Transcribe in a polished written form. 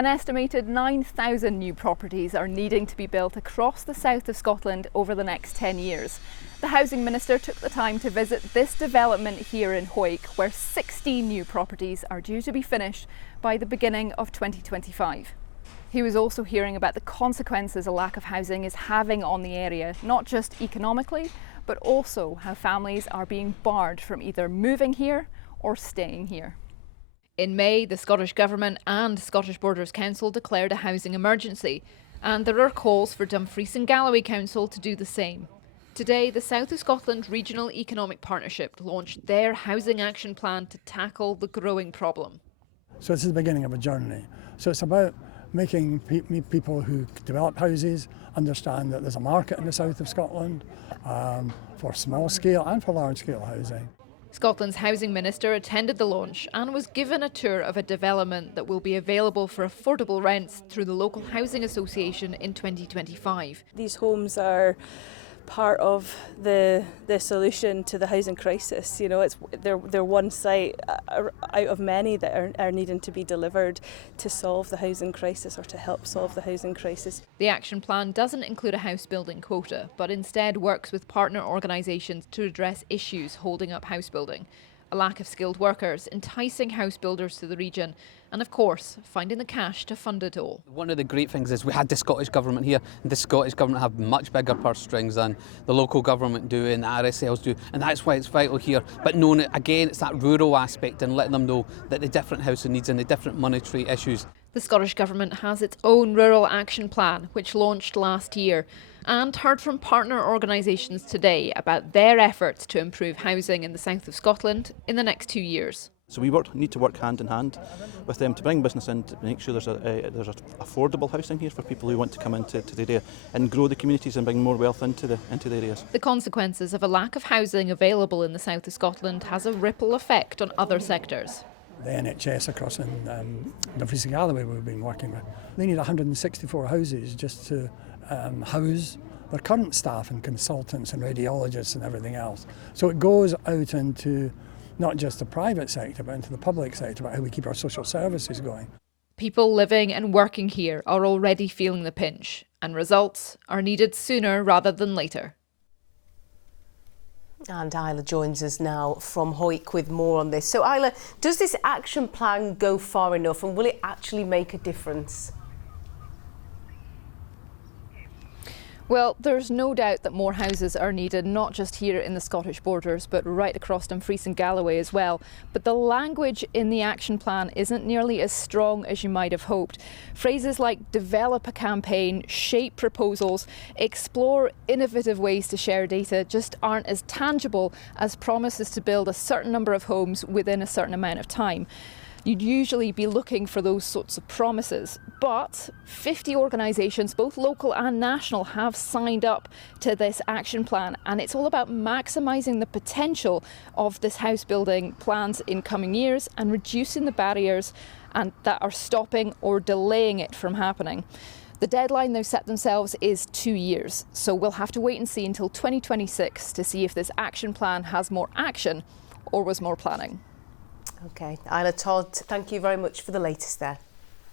An estimated 9,000 new properties are needing to be built across the south of Scotland over the next 10 years. The Housing Minister took the time to visit this development here in Hawick, where 16 new properties are due to be finished by the beginning of 2025. He was also hearing about the consequences a lack of housing is having on the area, not just economically, but also how families are being barred from either moving here or staying here. In May, the Scottish Government and Scottish Borders Council declared a housing emergency, and there are calls for Dumfries and Galloway Council to do the same. Today, the South of Scotland Regional Economic Partnership launched their housing action plan to tackle the growing problem. So this is the beginning of a journey. So it's about making people who develop houses understand that there's a market in the south of Scotland for small scale and for large scale housing. Scotland's Housing Minister attended the launch and was given a tour of a development that will be available for affordable rents through the local housing association in 2025. These homes are part of the solution to the housing crisis. You know, they're one site out of many that are needing to be delivered to solve the housing crisis or to help solve the housing crisis. The action plan doesn't include a house building quota, but instead works with partner organisations to address issues holding up house building. A lack of skilled workers, enticing house builders to the region, and of course, finding the cash to fund it all. One of the great things is we had the Scottish Government here, and the Scottish Government have much bigger purse strings than the local government do and the RSLs do, and that's why it's vital here. But knowing it, again, it's that rural aspect and letting them know that the different housing needs and the different monetary issues. The Scottish Government has its own rural action plan, which launched last year, and heard from partner organisations today about their efforts to improve housing in the south of Scotland in the next 2 years. So we need to work hand in hand with them to bring business in, to make sure there's affordable housing here for people who want to come into the area and grow the communities and bring more wealth into the areas. The consequences of a lack of housing available in the south of Scotland has a ripple effect on other sectors. The NHS across in Dumfries and Galloway we've been working with, they need 164 houses just to house their current staff and consultants and radiologists and everything else. So it goes out into not just the private sector but into the public sector about how we keep our social services going. People living and working here are already feeling the pinch, and results are needed sooner rather than later. And Isla joins us now from Hawick with more on this. So Isla, does this action plan go far enough and will it actually make a difference? Well, there's no doubt that more houses are needed, not just here in the Scottish Borders, but right across Dumfries and Galloway as well. But the language in the action plan isn't nearly as strong as you might have hoped. Phrases like develop a campaign, shape proposals, explore innovative ways to share data just aren't as tangible as promises to build a certain number of homes within a certain amount of time. You'd usually be looking for those sorts of promises, but 50 organisations, both local and national, have signed up to this action plan, and it's all about maximising the potential of this house building plans in coming years and reducing the barriers and that are stopping or delaying it from happening. The deadline they've set themselves is 2 years, so we'll have to wait and see until 2026 to see if this action plan has more action or was more planning. OK, Isla Todd, thank you very much for the latest there.